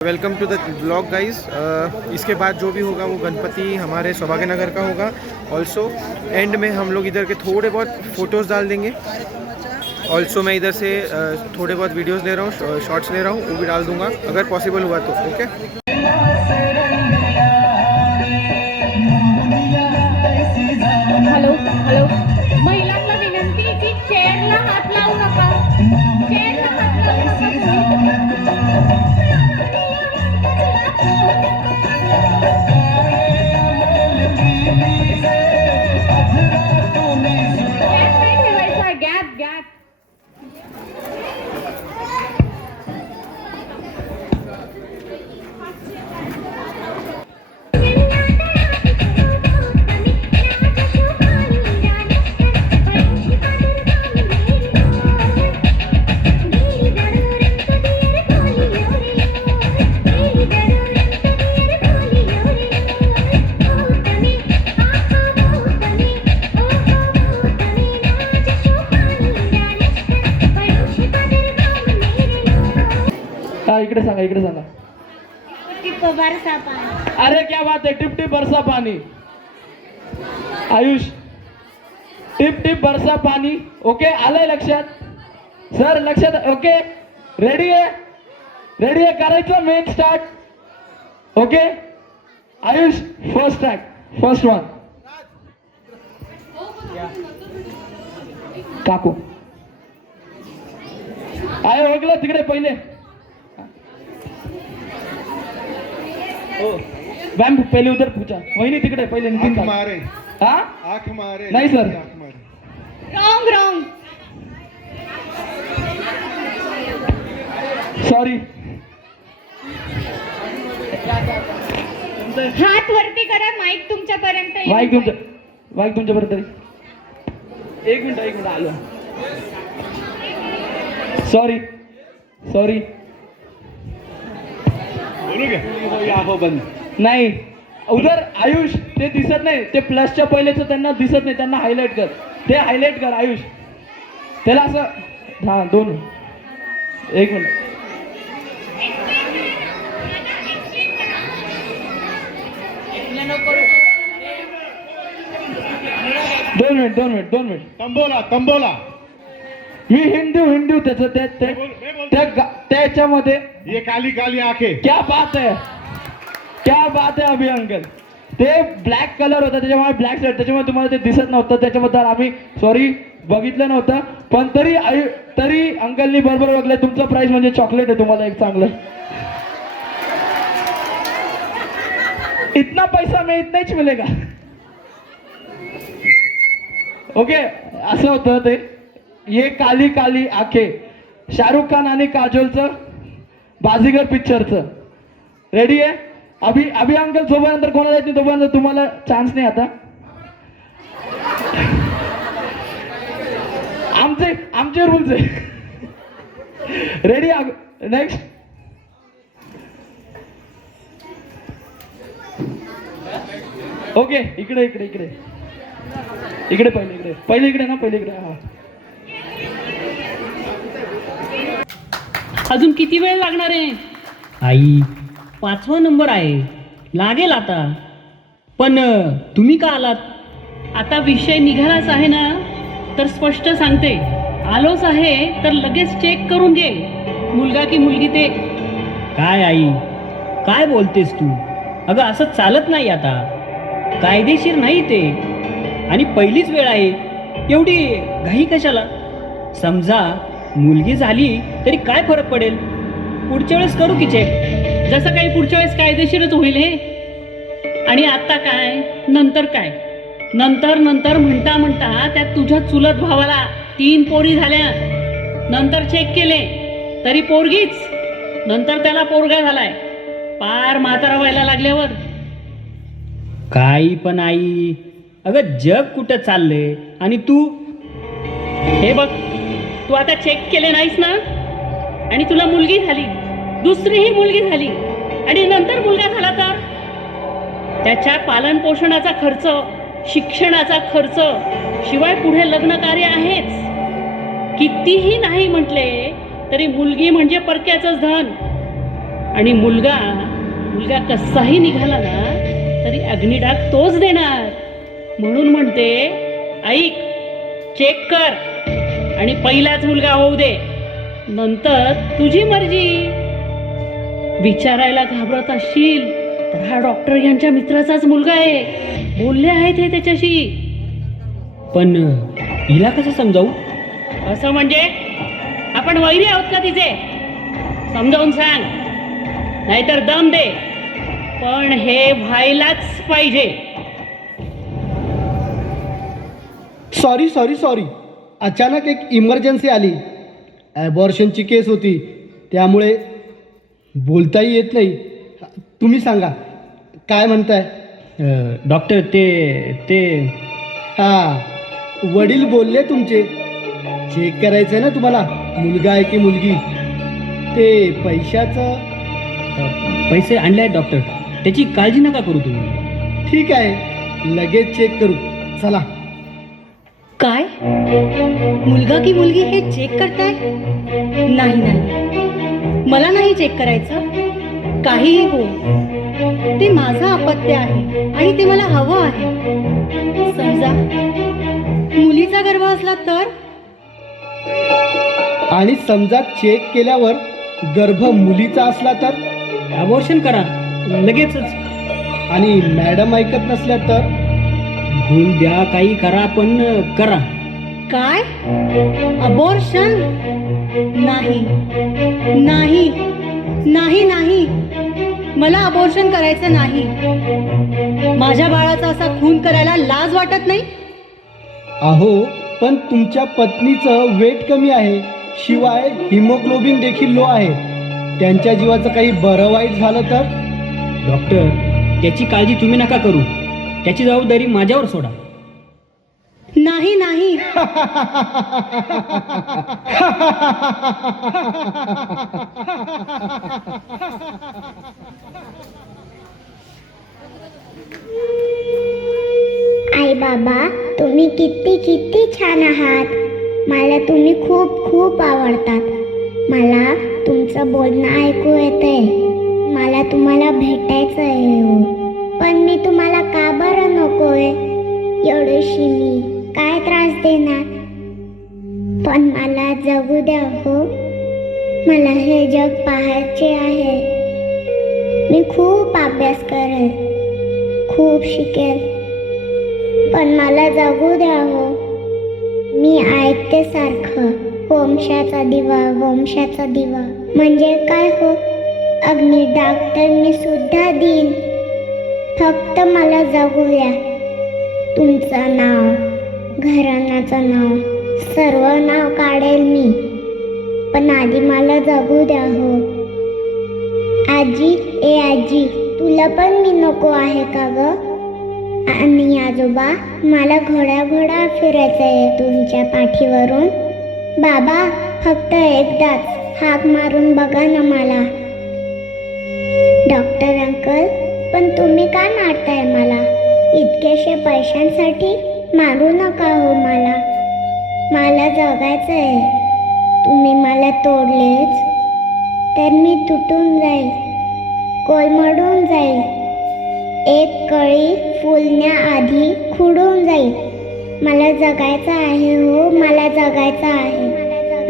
Welcome to the blog guys. इसके बाद जो भी होगा वो गणपति हमारे सौभाग्य नगर का होगा। ऑल्सो एंड में हम लोग इधर के थोड़े बहुत फ़ोटोज़ डाल देंगे। ऑल्सो मैं इधर से थोड़े बहुत वीडियोस ले रहा हूँ, शॉर्ट्स ले रहा हूँ, वो भी डाल दूँगा अगर पॉसिबल हुआ तो। ओके, हॅलो हॅलो, महिलांना विनंती की चेअरला हात लावू नका, चेअरला हात लावू नका। गॅप नाही ठेवायचा, गॅप गॅप. इकडे सांगा, इकडे सांगा. टिप बरसा पाणी. अरे क्या बात है, टिप टिप बरसा पानी. आयुष, टिप टिप बरसा पानी. ओके, आलंय लक्षात सर, लक्षात. ओके, रेडी आहे, रेडी आहे, करायचं main start. Okay Ayush, first track, first one. काकू आहे ओळखलं तिकडे पहिले. मॅम पहिले उधर पूछा, वहिनी तिकडे पहिले. नितीन मारे हा आँख मारे नाही सर, रॉंग रॉंग. सॉरी. हात वरती करा, माईक तुमच्यापर्यंत येईल. माईक तुमच्यापर्यंत. एक मिनिट आलो. Sorry sorry. बंद नाही उधर. आयुष ते दिसत नाही, ते प्लसच्या पहिलेच त्यांना दिसत नाही, त्यांना हायलाइट कर, ते हायलाइट कर आयुष. त्याला असं हा दोन. एक मिनिट. दोन मिनिट. तंबोला मी हिंदू त्याचं त्याच्यामध्ये ये काली काली आंखें. क्या बात है अभि अंकल. ते ब्लॅक कलर होता त्याच्यामुळे, ब्लॅक शर्ट त्याच्यामुळे तुम्हाला ते दिसत नव्हतं. त्याच्याबद्दल आम्ही सॉरी, बघितलं नव्हतं. पण तरी अंकलनी बरोबर ओळखलं. तुमचं प्राइस म्हणजे चॉकलेट आहे तुम्हाला एक चांगलं. इतना पैसा में इतना ही मिलेगा. ओके, असं होतं ते. ये काली काली आंखें, शाहरुख खान आणि काजोलचं बाजीगर पिक्चरचं. रेडी आहे. अभि अंकल जोपर्यंत कोणाला येत नाही तोपर्यंत तुम्हाला चान्स नाही. आता आमचे रूल्स आहे. रेडी. नेक्स्ट. ओके, इकडे पहिले इकडे ना, पहिले इकडे. हा, अजून किती वेळ लागणार आहे आई? 5वा नंबर आहे, लागेल आता. पण तुम्ही का आलात? आता विषय निघालाच आहे ना, तर स्पष्ट सांगते. आलोच आहे तर लगेच चेक करून घे, मुलगा की मुलगी ते. काय आई, काय बोलतेस तू? अगं असं चालत नाही आता, कायदेशीर नाही ते. आणि पहिलीच वेळ आहे, एवढी घाई कशाला? समजा मुलगी झाली तरी काय फरक पडेल? पुढच्या वेळेस करू की चेक. जसं काही पुढच्या वेळेस कायदेशीरच होईल हे. आणि आता काय, नंतर काय, नंतर म्हणता त्यात तुझ्या चुलत भावाला 3 पोरी झाल्या. नंतर चेक केले तरी पोरगीच. नंतर त्याला पोरगा झालाय, पार म्हातारा व्हायला लागल्यावर. काही पण आई, अगं जग कुठं चाललंय आणि तू. हे बघ, तू आता चेक केले नाहीस ना, आणि तुला मुलगी झाली, दुसरीही मुलगी झाली, आणि नंतर मुलगा झाला तर त्याच्या पालन पोषणाचा खर्च, शिक्षणाचा खर्च, शिवाय पुढे लग्न कार्य आहेच. कितीही नाही म्हटले तरी मुलगी म्हणजे परक्याचंच धन. आणि मुलगा कसाही निघाला ना तरी अग्निडाग तोच देणार. म्हणून म्हणते, ऐक, चेक कर आणि पहिलाच मुलगा होऊ दे, नंतर तुझी मर्जी. विचारायला घाबरत असशील तर हा डॉक्टर यांच्या मित्राचाच मुलगा आहे, बोलले आहेत हे त्याच्याशी. पण हिला कसं समजावू? असं म्हणजे आपण वैरी आहोत का तिचे? समजावून सांग, नाहीतर दम दे, पण हे व्हायलाच पाहिजे. सॉरी अचानक एक इमर्जन्सी आली. ॲबॉर्शनची केस होती, त्यामुळे बोलताही येत नाही. तुम्ही सांगा काय म्हणताय? डॉक्टर ते हां, वडील बोलले तुमचे. चेक करायचं आहे ना तुम्हाला, मुलगा आहे की मुलगी. ते पैशाचं पैसे आणले आहेत डॉक्टर, त्याची काळजी नका करू तुम्ही. ठीक आहे, लगेच चेक करू. चला. काय मुलगा की मुलगी हे चेक करताय? नाही, मला नाही चेक करायचं. काहीही हो, ते माझं अपत्य आहे आणि ते मला हवं आहे. समजा मुलीचा गर्भ असला तर? आणि समजा चेक केल्यावर गर्भ मुलीचा असला तर? अबॉर्शन करा लगेचच. आणि मॅडम ऐकत नसल्या तर? भूल द्या, काही करा, पण करा. काय अबॉर्शन? नाही नाही नाही नाही, मला अबॉर्शन करायचं नाही. माझ्या बाळाचा असा खून करायला लाज वाटत नाही? अहो, पण तुमच्या पत्नीचं वेट कमी आहे, शिवाय हिमोग्लोबिन देखील लो आहे. त्यांच्या जीवाचं काही बरं वाईट झालं तर? डॉक्टर, त्याची काळजी तुम्ही नका करू, त्याची जबाबदारी माझ्यावर सोडा. नाही नाही. आई बाबा, तुम्ही किती छान आहात. मला तुम्ही खूप आवडतात. मला तुमचं बोलणं ऐकू येतंय. मला तुम्हाला भेटायचं आहे हो. पण मी तुम्हाला का बरं नकोय? एवढीशी मी काय त्रास देणार? पण मला जगू द्या हो. मला हे जग पाहायचे आहे. मी खूप अभ्यास करेल, खूप शिकेल, पण मला जगू द्या हो. मी ऐकते सारखं, वंशाचा दिवा. म्हणजे काय हो? अग्निडाग तर मी सुद्धा देईन, फक्त मला जगू द्या. तुमचं नाव, घराण्याचं नाव, सर्व नाव काढेल मी, पण आधी मला जगू द्या हो. आजी, तुला पण मी नको आहे का ग? आणि आजोबा, मला घोडा फिरायचा आहे तुमच्या पाठीवरून. बाबा, फक्त एकदाच हाक मारून बघा ना मला. डॉक्टर अंकल, पण तुम्ही का मारताय मला? इतकेशे पैशांसाठी मारू नका हो मला. मला जगायचं आहे. तुम्ही मला तोडलेच तर मी तुटून जाईल, कोलमडून जाईल. एक कळी फुलण्याआधी खुडून जाईल. मला जगायचं आहे हो, मला जगायचं आहे.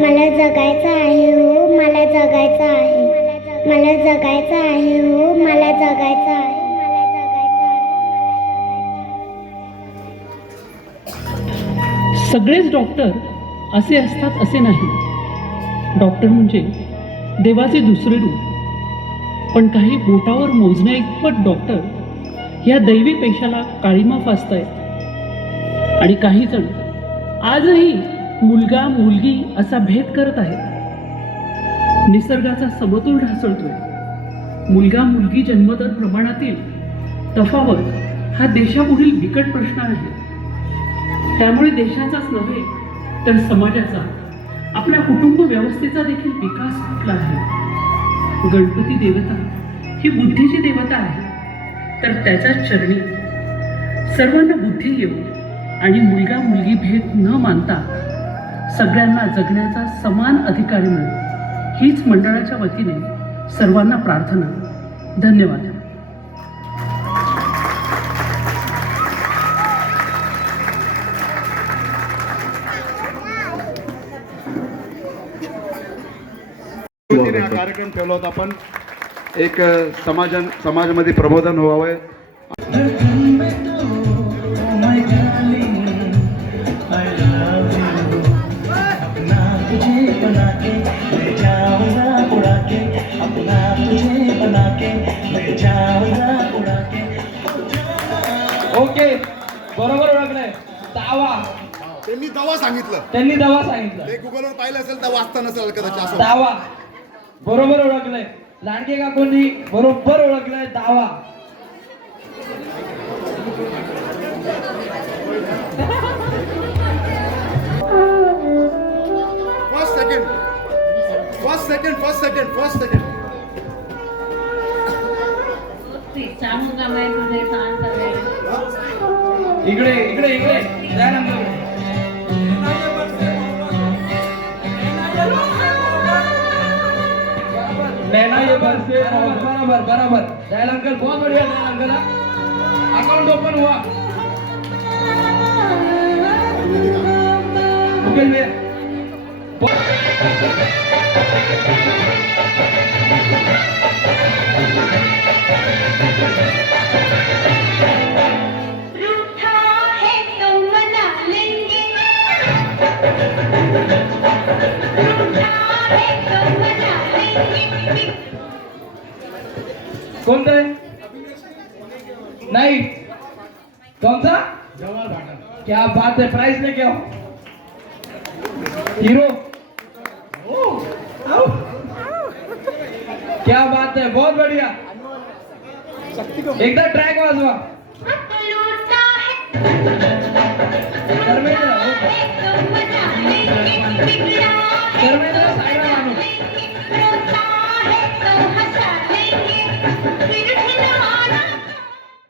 मला जगायचं आहे हो, मला जगायचं आहे. मला जगायचं आहे हो, मला जगायचं आहे. सगळेच डॉक्टर असे असतात असे नाही. डॉक्टर म्हणजे देवाचे दुसरे रूप. पण काही बोटावर मोजण्या इतपत डॉक्टर ह्या दैवी पेशाला काळीमा फासतायत. आणि काही जण आजही मुलगा मुलगी असा भेद करत आहेत. निसर्गाचा समतोल ढासळतोय. मुलगा मुलगी जन्मदर प्रमाणातील तफावत हा देशापुढील बिकट प्रश्न आहे. त्यामुळे देशाचाच नव्हे तर समाजाचा, आपल्या कुटुंब व्यवस्थेचा देखील विकास घटला आहे. गणपती देवता ही बुद्धीची देवता आहे, तर त्याच्या चरणी सर्वांना बुद्धी येऊ आणि मुलगा मुलगी भेद न मानता सगळ्यांना जगण्याचा समान अधिकार मिळेल, हीच मंडळाच्या वतीने सर्वांना प्रार्थना. धन्यवाद. पद्धतीने हा कार्यक्रम ठेवला होता. आपण एक समाजामध्ये प्रबोधन व्हावं. ओके, बरोबर ओळखलंय. दावा. त्यांनी दवा सांगितलं. ते गुगलवर पाहिलं असेल तर वाचता नसेल कदाचित असं. दावा बरोबर ओळखलंय. लांडगे काकूंनी बरोबर ओळखलंय. दावा. First second. इकडे दयानंद. नैना ये बराबर. दयाल अंकल बहुत बढ़िया. दयाल अंकल अकाउंट ओपन हुआ. मुकेश भैया. कौन सा है? नहीं. कौन सा? क्या बात है. प्राइस लेके आओ. हीरो. क्या बात है. बहुत बढ़िया. एकदा ट्रॅक वाजवा. धर्मेंद्र साइड